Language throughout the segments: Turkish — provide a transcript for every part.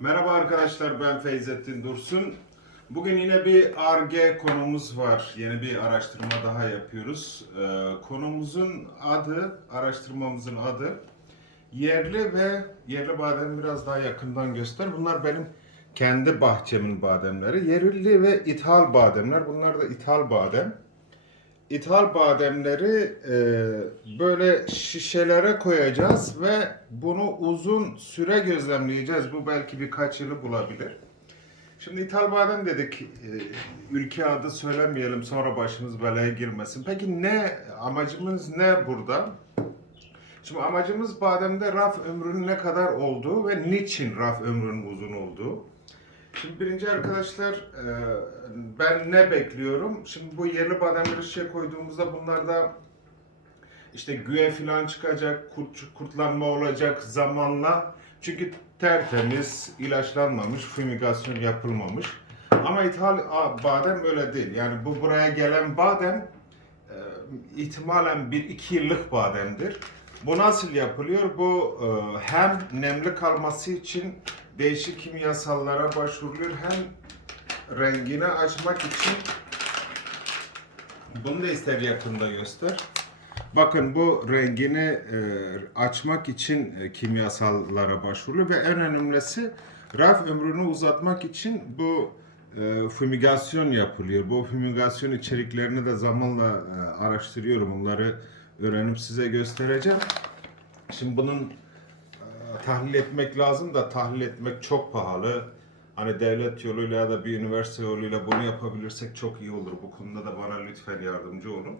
Merhaba arkadaşlar ben Feyzettin Dursun. Bugün yine bir ARGE konumuz var. Yeni bir araştırma daha yapıyoruz. Ee, konumuzun adı, araştırmamızın adı yerli ve yerli badem biraz daha yakından göster. Bunlar benim kendi bahçemin bademleri. Yerli ve ithal bademler. Bunlar da ithal badem. İthal bademleri e, böyle şişelere koyacağız ve bunu uzun süre gözlemleyeceğiz. Bu belki birkaç yılı bulabilir. Şimdi ithal badem dedik. E, ülke adı söylemeyelim sonra başımız belaya girmesin. Peki ne amacımız ne burada? Şimdi amacımız bademde raf ömrünün ne kadar olduğu ve niçin raf ömrünün uzun olduğu. Şimdi birinci arkadaşlar e, ben ne bekliyorum? Şimdi bu yerli bademleri şişe koyduğumuzda bunlarda işte güve falan çıkacak, kurt, kurtlanma olacak zamanla. Çünkü tertemiz, ilaçlanmamış, fumigasyon yapılmamış. Ama ithal badem öyle değil. Yani bu buraya gelen badem e, ihtimalen 1-2 yıllık bademdir. Bu nasıl yapılıyor? Bu e, hem nemli kalması için değişik kimyasallara başvuruluyor hem rengini açmak için bunu da ister yakında göster. Bakın bu rengini e, açmak için e, kimyasallara başvuruluyor ve en önemlisi raf ömrünü uzatmak için bu e, fumigasyon yapılıyor. Bu fumigasyon içeriklerini de zamanla e, araştırıyorum. Onları öğrenip size göstereceğim. Şimdi bunun tahlil etmek lazım da tahlil etmek çok pahalı. Hani devlet yoluyla ya da bir üniversite yoluyla bunu yapabilirsek çok iyi olur. Bu konuda da bana lütfen yardımcı olun.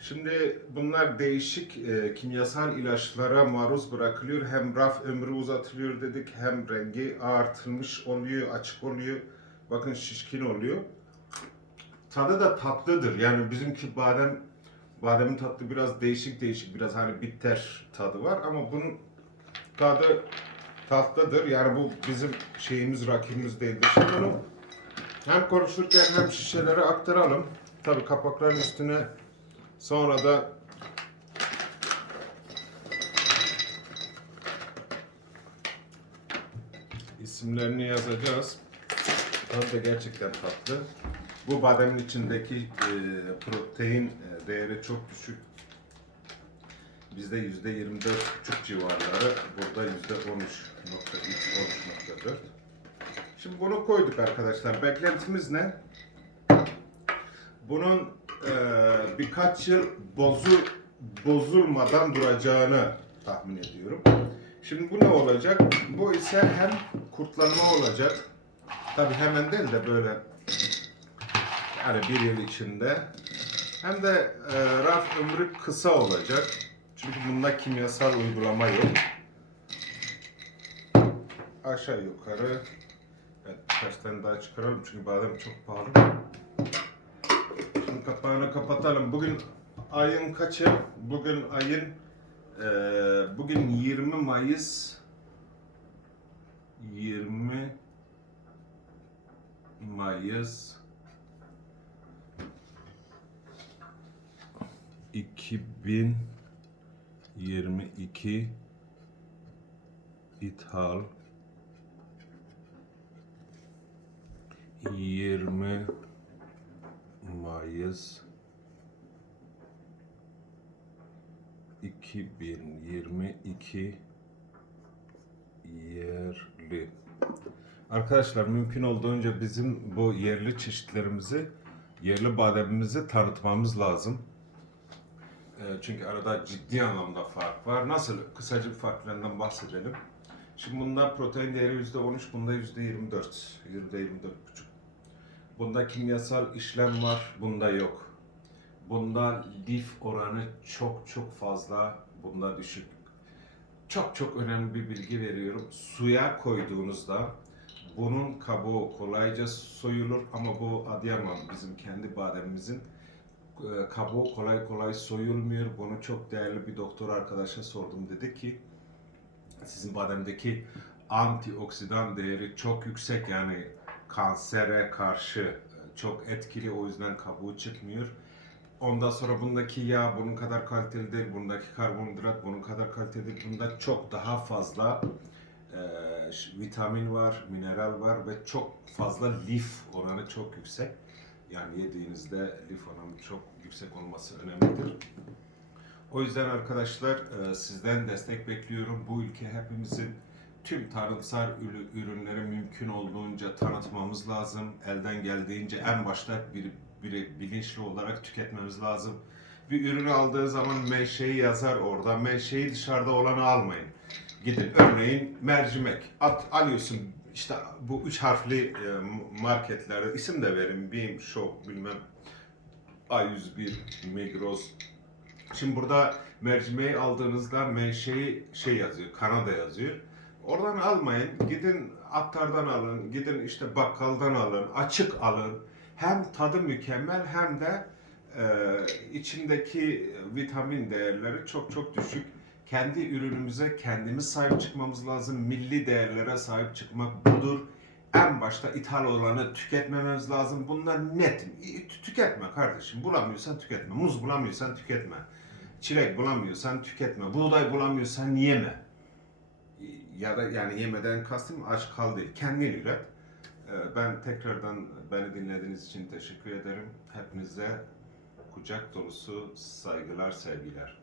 Şimdi bunlar değişik e, kimyasal ilaçlara maruz bırakılıyor. Hem raf ömrü uzatılıyor dedik, hem rengi artırılmış oluyor, açık oluyor. Bakın şişkin oluyor. Tadı da tatlıdır. Yani bizimki badem bademin tadı biraz değişik değişik, biraz hani bitter tadı var ama bunun tadı tatlıdır. Yani bu bizim şeyimiz, rakibimiz değildir. Şimdi bunu hem konuşurken hem şişelere aktaralım. Tabii kapakların üstüne sonra da isimlerini yazacağız. Tadı da gerçekten tatlı. Bu bademin içindeki e, protein e, değeri çok düşük. Bizde yüzde 24 buçuk civarları, burada yüzde 13.3, 13.4. Şimdi bunu koyduk arkadaşlar. Beklentimiz ne? Bunun e, birkaç yıl bozul bozulmadan duracağını tahmin ediyorum. Şimdi bu ne olacak? Bu ise hem kurtlanma olacak. Tabi hemen değil de böyle yani bir yıl içinde hem de e, raf ömrü kısa olacak. Çünkü bunda kimyasal uygulama yok. Aşağı yukarı evet, birkaç tane daha çıkaralım çünkü badem çok pahalı. Şimdi kapağını kapatalım. Bugün ayın kaçı? Bugün ayın e, bugün 20 Mayıs 20 Mayıs 2022 ithal 20 Mayıs 2022 yerli Arkadaşlar mümkün olduğunca bizim bu yerli çeşitlerimizi, yerli bademimizi tanıtmamız lazım. Ee, Çünkü arada ciddi anlamda fark var. Nasıl? Kısaca bir farklarından bahsedelim. Şimdi bunda protein değeri %13, bunda %24, %24,5. Bunda kimyasal işlem var, bunda yok. Bunda lif oranı çok çok fazla, bunda düşük. Çok çok önemli bir bilgi veriyorum. Suya koyduğunuzda bunun kabuğu kolayca soyulur ama bu Adıyaman bizim kendi bademimizin kabuğu kolay kolay soyulmuyor. Bunu çok değerli bir doktor arkadaşa sordum. Dedi ki sizin bademdeki antioksidan değeri çok yüksek yani kansere karşı e, çok etkili o yüzden kabuğu çıkmıyor. Ondan sonra bundaki yağ bunun kadar kaliteli değil, bundaki karbonhidrat bunun kadar kaliteli değil. Bunda çok daha fazla ş- vitamin var, mineral var ve çok fazla lif oranı çok yüksek. Yani yediğinizde lif oranı çok yüksek olması önemlidir. O yüzden arkadaşlar e, sizden destek bekliyorum. Bu ülke hepimizin tüm tarımsal ürü- ürünleri mümkün olduğunca tanıtmamız lazım. Elden geldiğince en başta bir, bir bilinçli olarak tüketmemiz lazım. Bir ürünü aldığı zaman menşei yazar orada. Menşei dışarıda olanı almayın. Gidin örneğin mercimek at alıyorsun işte bu üç harfli e, marketlerde isim de verin. BİM, Şok bilmem A101, Migros, Şimdi burada mercimeği aldığınızda menşei şey yazıyor, Kanada yazıyor. Oradan almayın, gidin aktardan alın, gidin işte bakkaldan alın, açık alın. Hem tadı mükemmel hem de e, içindeki vitamin değerleri çok çok düşük. Kendi ürünümüze kendimiz sahip çıkmamız lazım. Milli değerlere sahip çıkmak budur. En başta ithal olanı tüketmememiz lazım. Bunlar net. Tü- Tüketme kardeşim. Bulamıyorsan tüketme. Muz bulamıyorsan tüketme. Çilek bulamıyorsan tüketme. Buğday bulamıyorsan yeme. Ya da yani yemeden kastım aç kal değil. Kendin üret. Ee, Ben tekrardan beni dinlediğiniz için teşekkür ederim. Hepinize kucak dolusu saygılar, sevgiler.